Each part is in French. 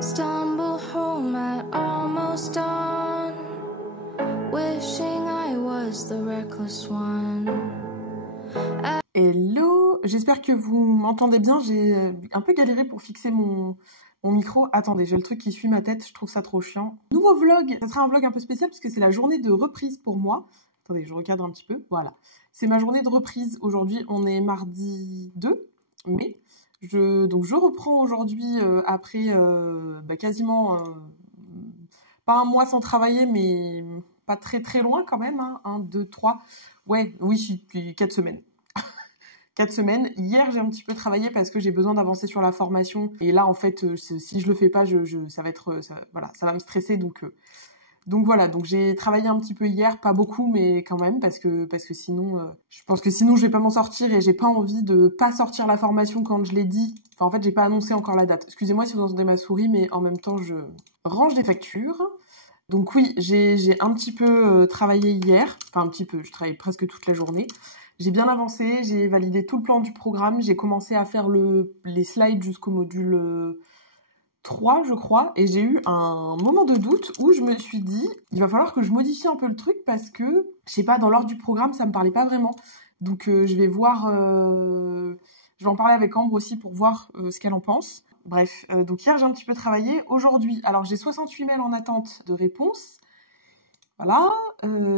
Stumble home at almost dawn, wishing I was the reckless one. Hello, j'espère que vous m'entendez bien. J'ai un peu galéré pour fixer mon micro. Attendez, j'ai le truc qui suit ma tête, je trouve ça trop chiant. Nouveau vlog, ça sera un vlog un peu spécial parce que c'est la journée de reprise pour moi. Attendez, je recadre un petit peu, voilà. C'est ma journée de reprise. Aujourd'hui, on est mardi 2 mai. Donc je reprends aujourd'hui après quasiment pas un mois sans travailler, mais pas très très loin quand même, hein. 1, 2, 3, ouais, oui, depuis 4 semaines. 4 semaines. Hier, j'ai un petit peu travaillé parce que j'ai besoin d'avancer sur la formation. Et là, en fait, si je le fais pas, ça va me stresser. Donc voilà, donc j'ai travaillé un petit peu hier, pas beaucoup, mais quand même, parce que sinon, je pense que sinon je vais pas m'en sortir et j'ai pas envie de pas sortir la formation quand je l'ai dit. Enfin, en fait, j'ai pas annoncé encore la date. Excusez-moi si vous entendez ma souris, mais en même temps, je range des factures. Donc oui, j'ai un petit peu travaillé hier. Enfin, un petit peu, je travaille presque toute la journée. J'ai bien avancé, j'ai validé tout le plan du programme, j'ai commencé à faire les slides jusqu'au module 3, je crois, et j'ai eu un moment de doute où je me suis dit, il va falloir que je modifie un peu le truc parce que, je sais pas, dans l'ordre du programme, ça me parlait pas vraiment. Donc je vais voir, je vais en parler avec Ambre aussi pour voir ce qu'elle en pense. Bref, donc hier j'ai un petit peu travaillé. Aujourd'hui, alors j'ai 68 mails en attente de réponse. Voilà,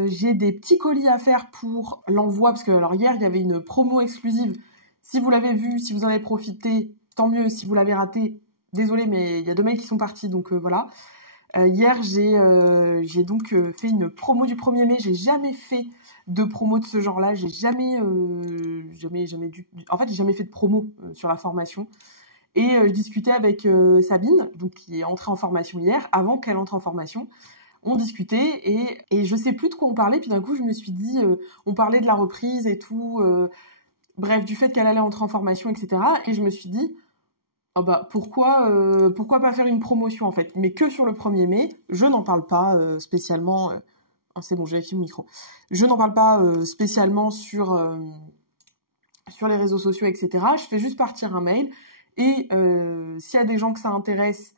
j'ai des petits colis à faire pour l'envoi, parce que alors hier, il y avait une promo exclusive. Si vous l'avez vu, si vous en avez profité, tant mieux. Si vous l'avez raté, désolé, mais il y a 2 mails qui sont partis, donc voilà. Hier, j'ai donc fait une promo du 1er mai. J'ai jamais fait de promo de ce genre-là. J'ai jamais fait de promo sur la formation. Et je discutais avec Sabine, donc qui est entrée en formation hier, avant qu'elle entre en formation. On discutait et je sais plus de quoi on parlait, puis d'un coup je me suis dit, on parlait de la reprise et tout, bref, du fait qu'elle allait entrer en formation, etc. Et je me suis dit, oh bah pourquoi pas faire une promotion en fait, mais que sur le 1er mai, je n'en parle pas spécialement, c'est bon, j'ai activé le micro, je n'en parle pas spécialement sur les réseaux sociaux, etc. Je fais juste partir un mail, et s'il y a des gens que ça intéresse,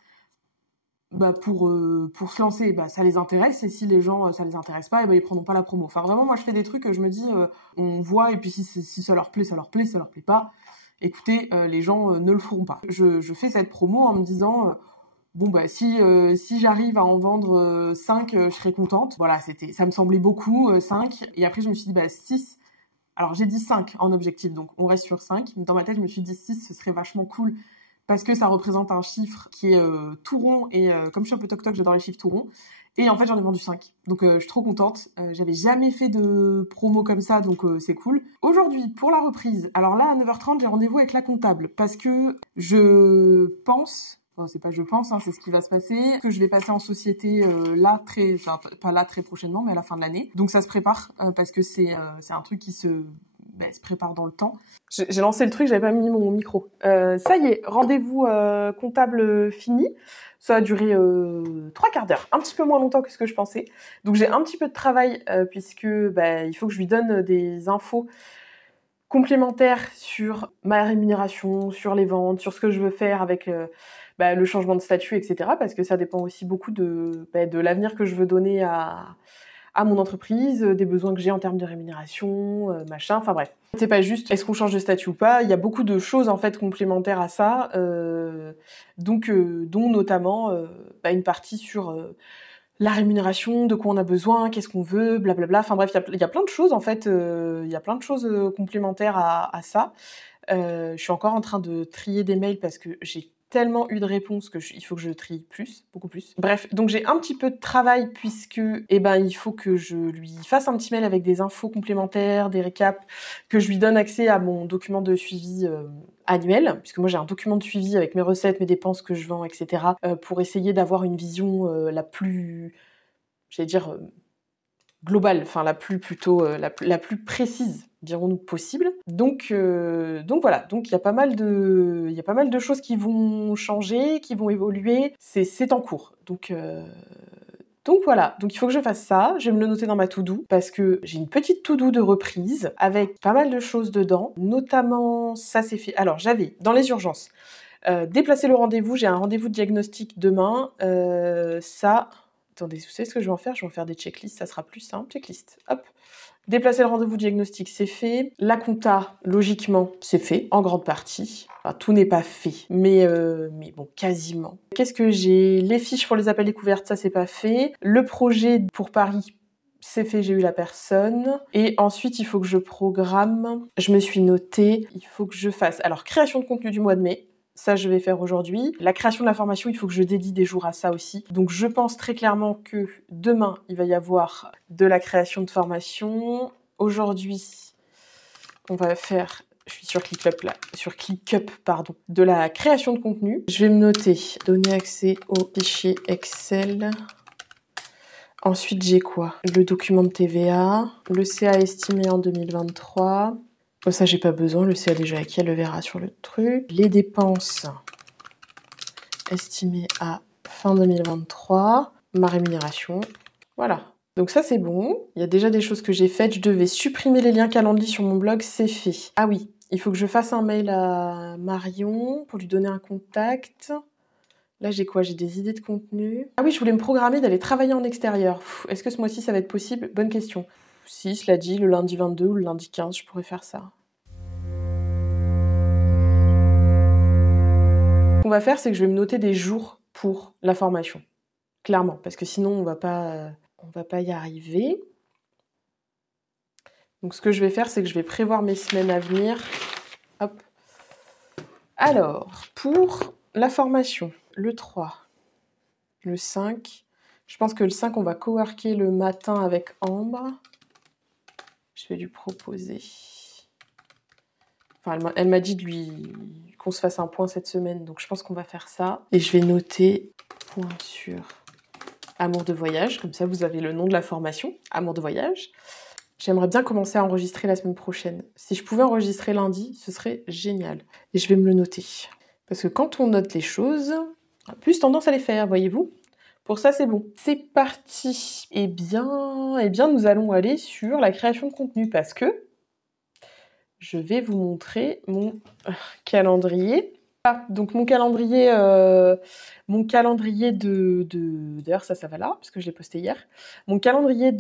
pour se lancer, ça les intéresse, et si les gens ça les intéresse pas, ils prendront pas la promo. Enfin vraiment, moi je fais des trucs, je me dis on voit, et puis si ça leur plaît, ça leur plaît, ça leur plaît pas, écoutez, les gens ne le feront pas. Je fais cette promo en me disant si j'arrive à en vendre 5, je serai contente. Voilà, ça me semblait beaucoup, 5, et après je me suis dit 6. Alors j'ai dit 5 en objectif, donc on reste sur 5. Dans ma tête, je me suis dit 6, ce serait vachement cool, parce que ça représente un chiffre qui est tout rond, et comme je suis un peu toc-toc, j'adore les chiffres tout ronds. Et en fait, j'en ai vendu 5. Donc je suis trop contente. J'avais jamais fait de promo comme ça, donc c'est cool. Aujourd'hui, pour la reprise, alors là, à 9h30, j'ai rendez-vous avec la comptable, parce que je pense... Enfin, c'est pas je pense, hein, c'est ce qui va se passer, que je vais passer en société pas là très prochainement, mais à la fin de l'année. Donc ça se prépare, parce que c'est un truc qui se prépare dans le temps. J'ai lancé le truc, j'avais pas mis mon micro. Ça y est, rendez-vous comptable fini. Ça a duré 3 quarts d'heure, un petit peu moins longtemps que ce que je pensais. Donc j'ai un petit peu de travail, puisque il faut que je lui donne des infos complémentaires sur ma rémunération, sur les ventes, sur ce que je veux faire avec le changement de statut, etc. Parce que ça dépend aussi beaucoup de l'avenir que je veux donner à mon entreprise, des besoins que j'ai en termes de rémunération, machin, enfin bref. C'est pas juste est-ce qu'on change de statut ou pas, il y a beaucoup de choses en fait complémentaires à ça, dont notamment une partie sur la rémunération, de quoi on a besoin, qu'est-ce qu'on veut, blablabla, enfin bref, il y a plein de choses en fait, il y a plein de choses complémentaires à ça. Je suis encore en train de trier des mails parce que j'ai tellement eu de réponses il faut que je trie plus, beaucoup plus. Bref, donc j'ai un petit peu de travail puisque il faut que je lui fasse un petit mail avec des infos complémentaires, des récaps, que je lui donne accès à mon document de suivi annuel, puisque moi j'ai un document de suivi avec mes recettes, mes dépenses que je vends, etc. Pour essayer d'avoir une vision la plus, j'allais dire, globale, enfin la plus précise, dirons-nous, possible. Donc voilà, donc il y a pas mal de choses qui vont changer, qui vont évoluer, c'est en cours. Donc voilà, donc il faut que je fasse ça, je vais me le noter dans ma to-do, parce que j'ai une petite to-do de reprise, avec pas mal de choses dedans, notamment, ça c'est fait... Alors j'avais, dans les urgences, Déplacer le rendez-vous, j'ai un rendez-vous de diagnostic demain. Attendez, vous savez ce que je vais en faire? Je vais en faire des checklists, ça sera plus simple. Checklist, hop. Déplacer le rendez-vous diagnostic, c'est fait. La compta, logiquement, c'est fait, en grande partie. Enfin, tout n'est pas fait, mais bon, quasiment. Qu'est-ce que j'ai? Les fiches pour les appels découvertes, ça, c'est pas fait. Le projet pour Paris, c'est fait, j'ai eu la personne. Et ensuite, il faut que je programme. Je me suis notée, il faut que je fasse. Alors, création de contenu du mois de mai. Ça, je vais faire aujourd'hui. La création de la formation, il faut que je dédie des jours à ça aussi. Donc, je pense très clairement que demain, il va y avoir de la création de formation. Aujourd'hui, on va faire, je suis sur ClickUp là, de la création de contenu. Je vais me noter, donner accès au fichier Excel. Ensuite, j'ai quoi? Le document de TVA, le CA estimé en 2023. Ça, j'ai pas besoin, le CA déjà acquis, elle le verra sur le truc. Les dépenses estimées à fin 2023, ma rémunération, voilà. Donc ça, c'est bon. Il y a déjà des choses que j'ai faites. Je devais supprimer les liens Calendly sur mon blog, c'est fait. Ah oui, il faut que je fasse un mail à Marion pour lui donner un contact. Là, j'ai quoi? J'ai des idées de contenu. Ah oui, je voulais me programmer d'aller travailler en extérieur. Est-ce que ce mois-ci, ça va être possible? Bonne question. Si, cela dit, le lundi 22 ou le lundi 15, je pourrais faire ça. Ce qu'on va faire, c'est que je vais me noter des jours pour la formation. Clairement, parce que sinon, on va pas y arriver. Donc, ce que je vais faire, c'est que je vais prévoir mes semaines à venir. Hop. Alors, pour la formation, le 3, le 5, je pense que le 5, on va coworker le matin avec Ambre. Je vais lui proposer. Enfin, elle m'a dit qu'on se fasse un point cette semaine, donc je pense qu'on va faire ça. Et je vais noter point sur Amour de voyage, comme ça vous avez le nom de la formation, Amour de voyage. J'aimerais bien commencer à enregistrer la semaine prochaine. Si je pouvais enregistrer lundi, ce serait génial. Et je vais me le noter. Parce que quand on note les choses, on a plus tendance à les faire, voyez-vous. Pour ça, c'est bon. C'est parti. Eh bien, nous allons aller sur la création de contenu parce que je vais vous montrer mon calendrier. Ah, donc mon calendrier d'ailleurs ça va là, parce que je l'ai posté hier. Mon calendrier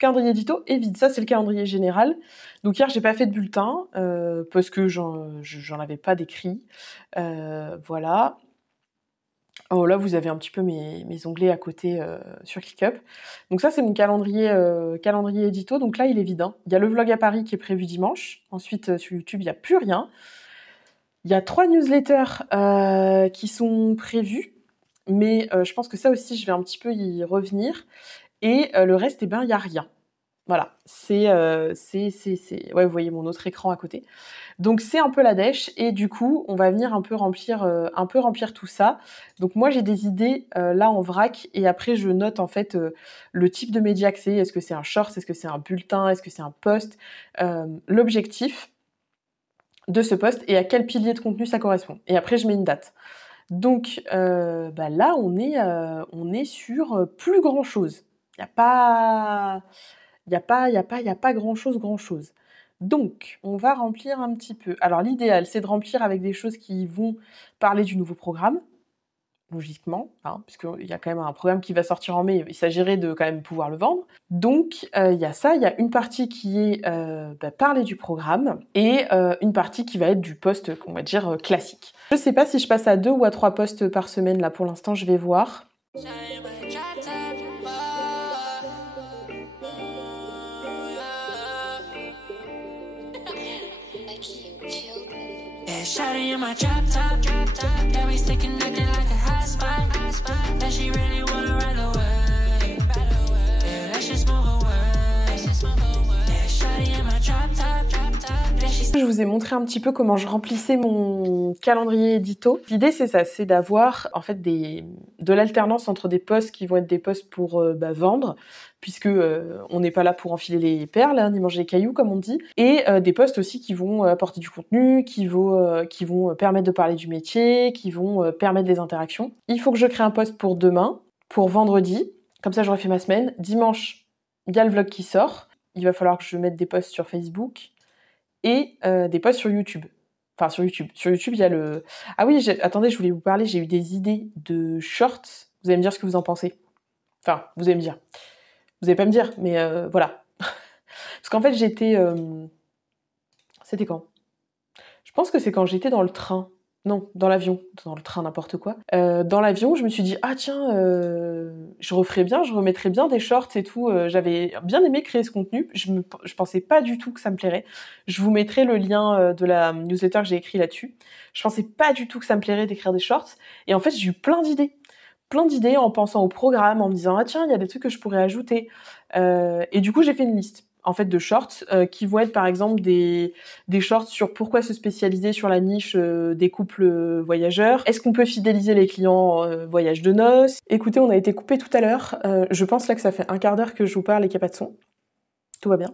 calendrier édito est vide. Ça, c'est le calendrier général. Donc hier, j'ai pas fait de bulletin, parce que j'en avais pas d'écrit. Voilà. Oh là, vous avez un petit peu mes onglets à côté sur ClickUp. Donc ça, c'est mon calendrier édito. Donc là, il est vide. Hein. Il y a le vlog à Paris qui est prévu dimanche. Ensuite, sur YouTube, il n'y a plus rien. Il y a 3 newsletters qui sont prévus. Mais je pense que ça aussi, je vais un petit peu y revenir. Et le reste, il n'y a rien. Voilà. Ouais, vous voyez mon autre écran à côté. Donc c'est un peu la dèche et du coup on va venir un peu remplir tout ça. Donc moi j'ai des idées là en vrac et après je note en fait le type de média que c'est. Est-ce que c'est un short? Est-ce que c'est un bulletin? Est-ce que c'est un post? L'objectif de ce post et à quel pilier de contenu ça correspond. Et après je mets une date. Donc là on est sur plus grand chose. Il n'y a pas grand chose. Donc, on va remplir un petit peu. Alors, l'idéal, c'est de remplir avec des choses qui vont parler du nouveau programme, logiquement, hein, puisqu'il y a quand même un programme qui va sortir en mai, il s'agirait de quand même pouvoir le vendre. Donc, il y a ça, il y a une partie qui est parler du programme, et une partie qui va être du post, on va dire, classique. Je sais pas si je passe à 2 ou à 3 posts par semaine, là, pour l'instant, je vais voir. Shawty in my drop top, yeah, we stay connected like a hot spot. That she really wanna ride away. Yeah, let's just move away. Yeah, shawty in my drop top, yeah, she... Je vous ai montré un petit peu comment je remplissais mon calendrier édito. L'idée c'est ça, c'est d'avoir en fait de l'alternance entre des posts qui vont être des posts pour vendre, puisque on n'est pas là pour enfiler les perles, hein, ni manger les cailloux comme on dit, et des posts aussi qui vont apporter du contenu, qui vont permettre de parler du métier, qui vont permettre des interactions. Il faut que je crée un post pour demain, pour vendredi, comme ça j'aurai fait ma semaine. Dimanche, il y a le vlog qui sort, il va falloir que je mette des posts sur Facebook, et des posts sur YouTube. Enfin, sur YouTube. Sur YouTube, il y a le... Ah oui, attendez, je voulais vous parler, j'ai eu des idées de shorts. Vous allez me dire ce que vous en pensez. Enfin, vous allez me dire. Vous allez pas me dire, mais voilà. Parce qu'en fait, C'était quand? Je pense que c'est quand j'étais dans le train. Non, dans l'avion. Dans le train, n'importe quoi. Dans l'avion, je me suis dit, ah tiens, je remettrais bien des shorts et tout. J'avais bien aimé créer ce contenu. Je pensais pas du tout que ça me plairait. Je vous mettrai le lien de la newsletter que j'ai écrit là-dessus. Je pensais pas du tout que ça me plairait d'écrire des shorts. Et en fait, j'ai eu plein d'idées. Plein d'idées en pensant au programme, en me disant, ah tiens, il y a des trucs que je pourrais ajouter. Et du coup, j'ai fait une liste. En fait, de shorts qui vont être par exemple des shorts sur pourquoi se spécialiser sur la niche des couples voyageurs. Est-ce qu'on peut fidéliser les clients voyage de noces? Écoutez, on a été coupé tout à l'heure. Je pense là que ça fait un quart d'heure que je vous parle et qu'il n'y a pas de son. Tout va bien.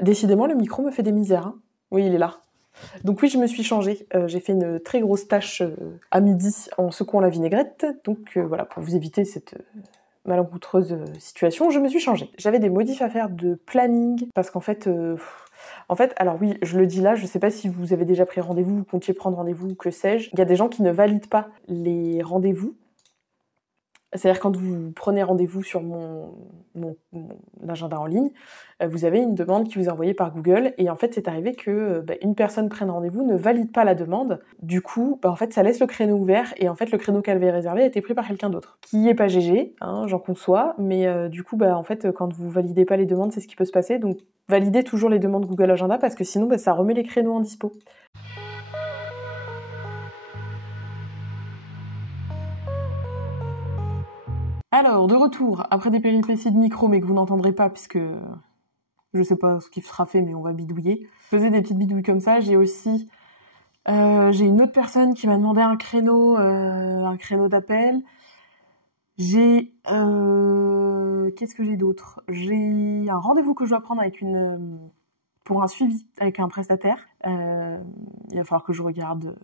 Décidément, le micro me fait des misères. Hein. Oui, il est là. Donc oui, je me suis changée. J'ai fait une très grosse tâche à midi en secouant la vinaigrette. Donc voilà, pour vous éviter cette... malencontreuse situation, je me suis changée. J'avais des modifs à faire de planning, parce qu'en fait, alors oui, je le dis là, je sais pas si vous avez déjà pris rendez-vous, vous comptiez prendre rendez-vous, que sais-je. Il y a des gens qui ne valident pas les rendez-vous. C'est-à-dire quand vous prenez rendez-vous sur mon agenda en ligne, vous avez une demande qui vous est envoyée par Google et en fait c'est arrivé que une personne prenne rendez-vous, ne valide pas la demande. Du coup, en fait ça laisse le créneau ouvert et en fait le créneau qu'elle avait réservé a été pris par quelqu'un d'autre. Qui est pas GG, hein, j'en conçois, mais du coup en fait quand vous validez pas les demandes, c'est ce qui peut se passer. Donc validez toujours les demandes Google Agenda parce que sinon ça remet les créneaux en dispo. Alors, de retour, après des péripéties de micro, mais que vous n'entendrez pas, puisque je sais pas ce qui sera fait, mais on va bidouiller. Je faisais des petites bidouilles comme ça. J'ai aussi... j'ai une autre personne qui m'a demandé un créneau d'appel. J'ai... qu'est-ce que j'ai d'autre? J'ai un rendez-vous que je dois prendre avec pour un suivi avec un prestataire. Il va falloir que je regarde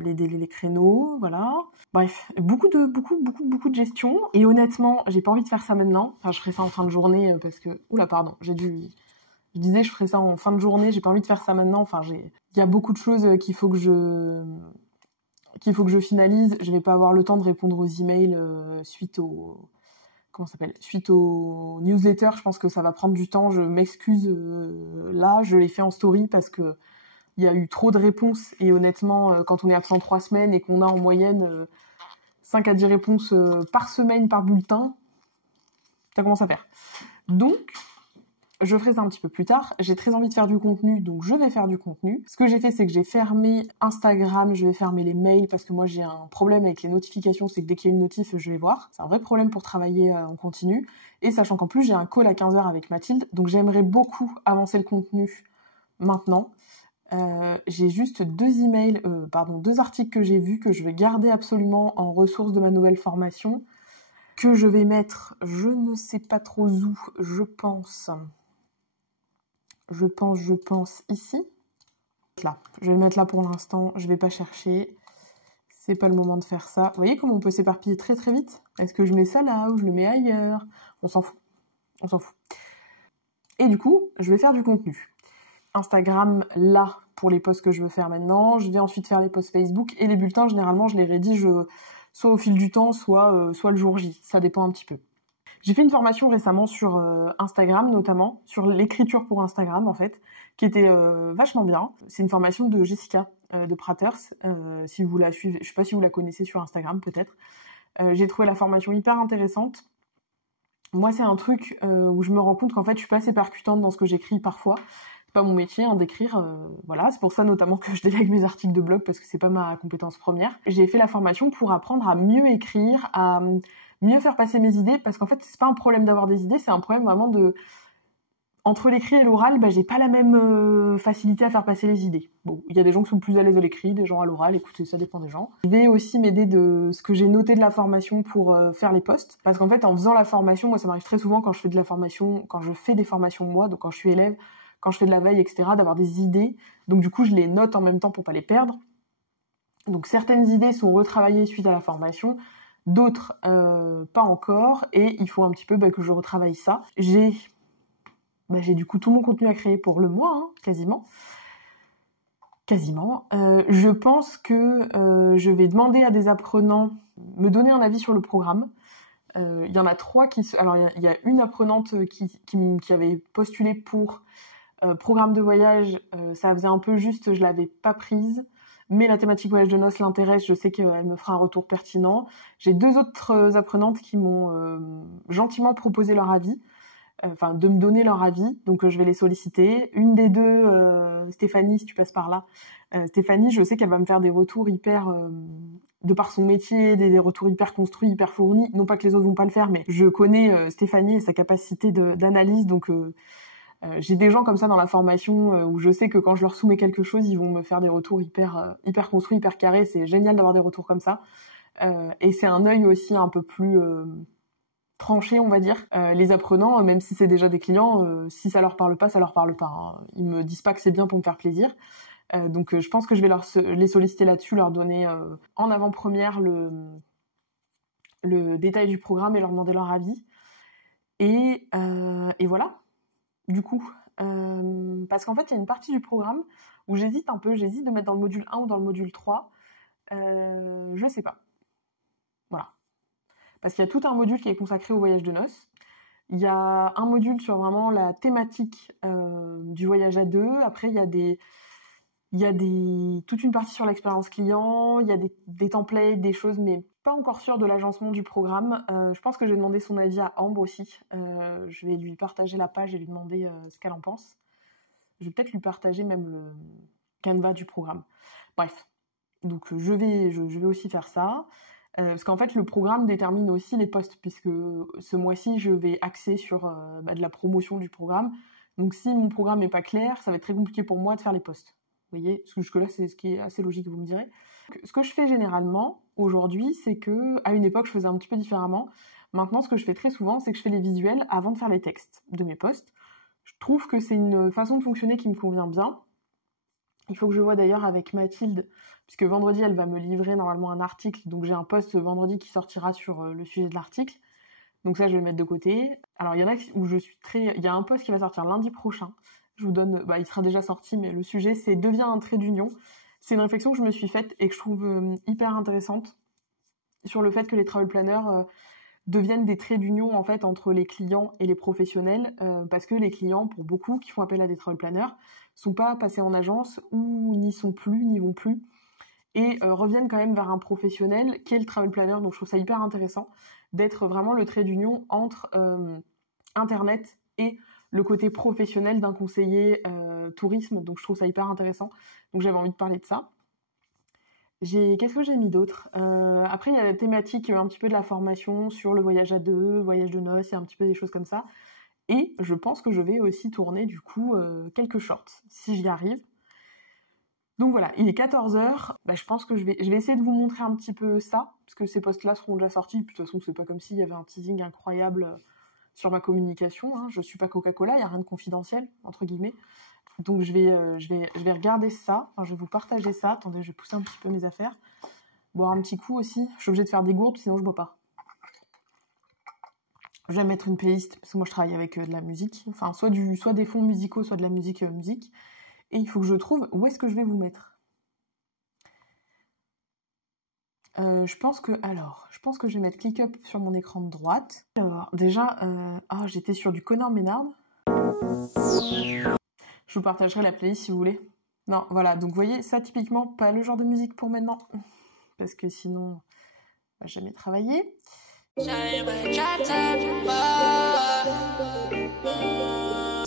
les délais, les créneaux, voilà. Bref, beaucoup de gestion. Et honnêtement, j'ai pas envie de faire ça maintenant. Enfin, je ferai ça en fin de journée parce que... Oula, pardon, je disais je ferais ça en fin de journée, j'ai pas envie de faire ça maintenant. Enfin, il y a beaucoup de choses qu'il faut que je finalise. Je vais pas avoir le temps de répondre aux emails suite au newsletter. Je pense que ça va prendre du temps. Je m'excuse là, je l'ai fait en story parce que il y a eu trop de réponses et honnêtement, quand on est absent 3 semaines et qu'on a en moyenne 5 à 10 réponses par semaine par bulletin, ça commence à faire. Donc, je ferai ça un petit peu plus tard. J'ai très envie de faire du contenu, donc je vais faire du contenu. Ce que j'ai fait, c'est que j'ai fermé Instagram, je vais fermer les mails parce que moi j'ai un problème avec les notifications, c'est que dès qu'il y a une notif, je vais voir. C'est un vrai problème pour travailler en continu. Et sachant qu'en plus, j'ai un call à 15h avec Mathilde, donc j'aimerais beaucoup avancer le contenu maintenant. J'ai juste 2 articles que j'ai vus, que je vais garder absolument en ressources de ma nouvelle formation, que je vais mettre, je ne sais pas trop où, je pense ici. Là. Je vais le mettre là pour l'instant, je vais pas chercher, c'est pas le moment de faire ça. Vous voyez comment on peut s'éparpiller très très vite? Est-ce que je mets ça là ou je le mets ailleurs? On s'en fout. Et du coup, je vais faire du contenu. Instagram là pour les posts que je veux faire maintenant, je vais ensuite faire les posts Facebook et les bulletins généralement je les rédige soit au fil du temps, soit le jour J, ça dépend un petit peu. J'ai fait une formation récemment sur Instagram notamment, sur l'écriture pour Instagram en fait, qui était vachement bien. C'est une formation de Jessica de Praters, si vous la suivez, je sais pas si vous la connaissez sur Instagram peut-être. J'ai trouvé la formation hyper intéressante. Moi c'est un truc où je me rends compte qu'en fait je suis pas assez percutante dans ce que j'écris parfois. Pas mon métier d'écrire, voilà, c'est pour ça notamment que je délègue mes articles de blog parce que c'est pas ma compétence première. J'ai fait la formation pour apprendre à mieux écrire, à mieux faire passer mes idées parce qu'en fait c'est pas un problème d'avoir des idées, c'est un problème vraiment entre l'écrit et l'oral, j'ai pas la même facilité à faire passer les idées. Bon, il y a des gens qui sont plus à l'aise à l'écrit, des gens à l'oral, écoutez, ça dépend des gens. Je vais aussi m'aider de ce que j'ai noté de la formation pour faire les posts parce qu'en fait en faisant la formation, moi ça m'arrive très souvent quand je fais de la formation, quand je fais des formations moi, donc quand je suis élève, quand je fais de la veille, etc., d'avoir des idées. Donc du coup, je les note en même temps pour pas les perdre. Donc certaines idées sont retravaillées suite à la formation, d'autres pas encore, et il faut un petit peu que je retravaille ça. J'ai du coup tout mon contenu à créer pour le mois, quasiment. Quasiment. Je pense que je vais demander à des apprenants me donner un avis sur le programme. Il y en a 3 Alors, il y a une apprenante qui avait postulé pour programme de voyage. Ça faisait un peu juste, je l'avais pas prise. Mais la thématique voyage de noces l'intéresse, je sais qu'elle me fera un retour pertinent. J'ai 2 autres apprenantes qui m'ont gentiment proposé leur avis. De me donner leur avis, donc je vais les solliciter. Une des 2, Stéphanie, si tu passes par là, Stéphanie, je sais qu'elle va me faire des retours hyper, de par son métier, des retours hyper construits, hyper fournis. Non pas que les autres vont pas le faire, mais je connais Stéphanie et sa capacité d'analyse, donc j'ai des gens comme ça dans la formation où je sais que quand je leur soumets quelque chose, ils vont me faire des retours hyper construits, hyper carrés. C'est génial d'avoir des retours comme ça. Et c'est un œil aussi un peu plus tranché, on va dire. Les apprenants, même si c'est déjà des clients, si ça leur parle pas, ça leur parle pas. Hein. Ils me disent pas que c'est bien pour me faire plaisir. Donc je pense que je vais les solliciter là-dessus, leur donner en avant-première le détail du programme et leur demander leur avis. Et voilà, du coup. Parce qu'en fait, il y a une partie du programme où j'hésite un peu. J'hésite de mettre dans le module 1 ou dans le module 3. Je sais pas. Voilà. Parce qu'il y a tout un module qui est consacré au voyage de noces. Il y a un module sur vraiment la thématique du voyage à 2. Après, il y a toute une partie sur l'expérience client. Il y a des templates, des choses, mais pas encore sûre de l'agencement du programme. Je pense que je vais demander son avis à Ambre aussi. Je vais lui partager la page et lui demander ce qu'elle en pense. Je vais peut-être lui partager même le canevas du programme. Bref, donc je vais aussi faire ça. Parce qu'en fait, le programme détermine aussi les postes, puisque ce mois-ci, je vais axer sur de la promotion du programme. Donc si mon programme n'est pas clair, ça va être très compliqué pour moi de faire les postes. Vous voyez, parce que jusque-là, c'est ce qui est assez logique, vous me direz. Ce que je fais généralement, aujourd'hui, c'est que, à une époque, je faisais un petit peu différemment. Maintenant, ce que je fais très souvent, c'est que je fais les visuels avant de faire les textes de mes posts. Je trouve que c'est une façon de fonctionner qui me convient bien. Il faut que je vois d'ailleurs avec Mathilde, puisque vendredi, elle va me livrer normalement un article. Donc j'ai un post vendredi qui sortira sur le sujet de l'article. Donc ça, je vais le mettre de côté. Alors il y en a où je suis très... Il y a un post qui va sortir lundi prochain. Je vous donne... il sera déjà sorti, mais le sujet, c'est « Deviens un trait d'union ». C'est une réflexion que je me suis faite et que je trouve hyper intéressante sur le fait que les travel planners deviennent des traits d'union en fait entre les clients et les professionnels, parce que les clients, pour beaucoup qui font appel à des travel planners, sont pas passés en agence ou n'y sont plus, n'y vont plus, et reviennent quand même vers un professionnel qui est le travel planner. Donc je trouve ça hyper intéressant d'être vraiment le trait d'union entre Internet et le côté professionnel d'un conseiller tourisme. Donc je trouve ça hyper intéressant. Donc j'avais envie de parler de ça. Qu'est-ce que j'ai mis d'autre ? Après, il y a la thématique un petit peu de la formation sur le voyage à 2, voyage de noces, il y a un petit peu des choses comme ça. Et je pense que je vais aussi tourner du coup quelques shorts, si j'y arrive. Donc voilà, il est 14h. Je pense que je vais essayer de vous montrer un petit peu ça, parce que ces posts-là seront déjà sortis. Puis de toute façon, c'est pas comme s'il y avait un teasing incroyable sur ma communication. Hein. Je suis pas Coca-Cola, il n'y a rien de confidentiel, entre guillemets. Donc je vais regarder ça, je vais vous partager ça. Attendez, je vais pousser un petit peu mes affaires. Boire un petit coup aussi. Je suis obligée de faire des gourdes, sinon je bois pas. Je vais mettre une playlist, parce que moi je travaille avec de la musique. Enfin, soit des fonds musicaux, soit de la musique. Et il faut que je trouve où est-ce que je vais vous mettre. Je pense que je vais mettre ClickUp sur mon écran de droite. Alors, déjà, j'étais sur du Connor Ménard. Je vous partagerai la playlist si vous voulez. Non, voilà, donc vous voyez, ça typiquement, pas le genre de musique pour maintenant. Parce que sinon, on va jamais travailler. Ce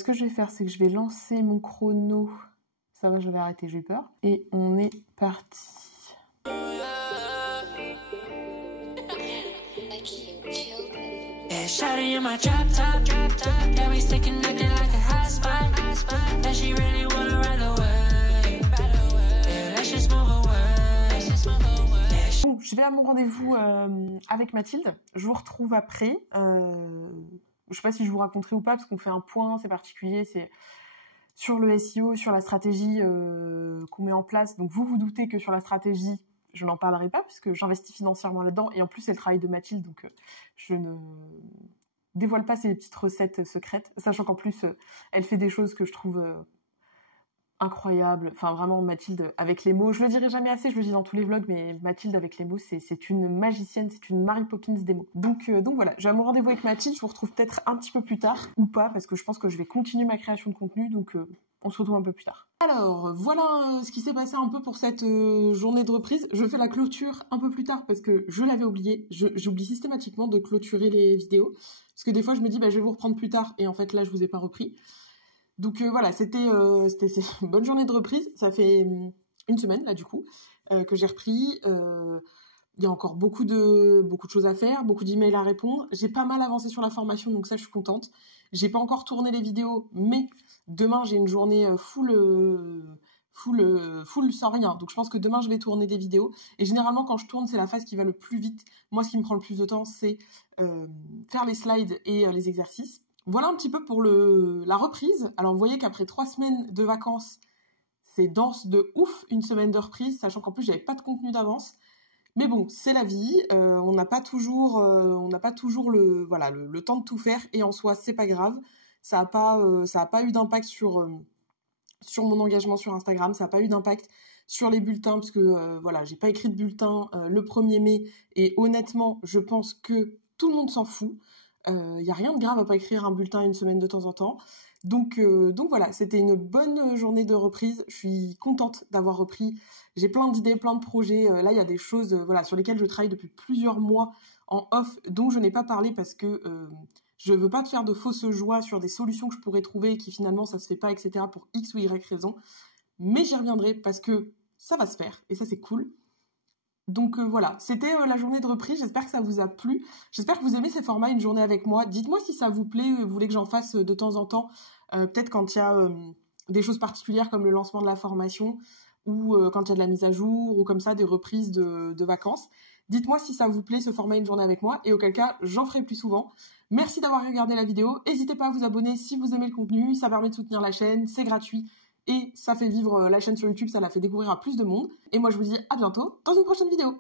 que je vais faire, c'est que je vais lancer mon chrono. Ça va, je vais arrêter, j'ai peur. Et on est parti. Shawty in my drop top, yeah, we stick connected like a hot spot. That she really wanna ride away. Yeah, let's just move away. Bon, je vais à mon rendez-vous avec Mathilde. Je vous retrouve après. Je sais pas si je vous raconterai ou pas, parce qu'on fait un point, c'est particulier, c'est sur le SEO, sur la stratégie qu'on met en place. Donc vous doutez que sur la stratégie, je n'en parlerai pas puisque j'investis financièrement là-dedans et en plus c'est le travail de Mathilde, donc je ne dévoile pas ces petites recettes secrètes, sachant qu'en plus elle fait des choses que je trouve incroyable. Enfin, vraiment, Mathilde, avec les mots, je le dirai jamais assez, je le dis dans tous les vlogs, mais Mathilde avec les mots, c'est une magicienne, c'est une Mary Poppins des mots. Donc voilà, j'ai mon rendez-vous avec Mathilde, je vous retrouve peut-être un petit peu plus tard, ou pas, parce que je pense que je vais continuer ma création de contenu, donc on se retrouve un peu plus tard. Alors, voilà ce qui s'est passé un peu pour cette journée de reprise. Je fais la clôture un peu plus tard, parce que je l'avais oublié. J'oublie systématiquement de clôturer les vidéos, parce que des fois, je me dis, bah, je vais vous reprendre plus tard, et en fait, là, je vous ai pas repris. Donc voilà, c'était une bonne journée de reprise. Ça fait une semaine, là, du coup, que j'ai repris. Il y a encore beaucoup de choses à faire, beaucoup d'emails à répondre. J'ai pas mal avancé sur la formation, donc ça, je suis contente. J'ai pas encore tourné les vidéos, mais demain, j'ai une journée full sans rien. Donc je pense que demain, je vais tourner des vidéos. Et généralement, quand je tourne, c'est la phase qui va le plus vite. Moi, ce qui me prend le plus de temps, c'est faire les slides et les exercices. Voilà un petit peu pour la reprise. Alors vous voyez qu'après 3 semaines de vacances, c'est dense de ouf, une semaine de reprise, sachant qu'en plus j'avais pas de contenu d'avance. Mais bon, c'est la vie, on n'a pas toujours le temps de tout faire, et en soi c'est pas grave. Ça a pas eu d'impact sur mon engagement sur Instagram, ça a pas eu d'impact sur les bulletins, parce que voilà, j'ai pas écrit de bulletin le 1er mai, et honnêtement, je pense que tout le monde s'en fout. Y a rien de grave à pas écrire un bulletin une semaine de temps en temps. Donc voilà, c'était une bonne journée de reprise. Je suis contente d'avoir repris. J'ai plein d'idées, plein de projets. Là, il y a des choses voilà, sur lesquelles je travaille depuis plusieurs mois en off, dont je n'ai pas parlé parce que je veux pas te faire de fausses joies sur des solutions que je pourrais trouver et qui finalement ça se fait pas, etc. pour X ou Y raison. Mais j'y reviendrai parce que ça va se faire et ça c'est cool. Donc voilà, c'était la journée de reprise, j'espère que ça vous a plu, j'espère que vous aimez ces formats, une journée avec moi. Dites-moi si ça vous plaît, vous voulez que j'en fasse de temps en temps, peut-être quand il y a des choses particulières comme le lancement de la formation, ou quand il y a de la mise à jour, ou comme ça des reprises de vacances. Dites-moi si ça vous plaît ce format une journée avec moi, et auquel cas j'en ferai plus souvent. Merci d'avoir regardé la vidéo, n'hésitez pas à vous abonner si vous aimez le contenu, ça permet de soutenir la chaîne, c'est gratuit. Et ça fait vivre la chaîne sur YouTube, ça la fait découvrir à plus de monde. Et moi je vous dis à bientôt dans une prochaine vidéo.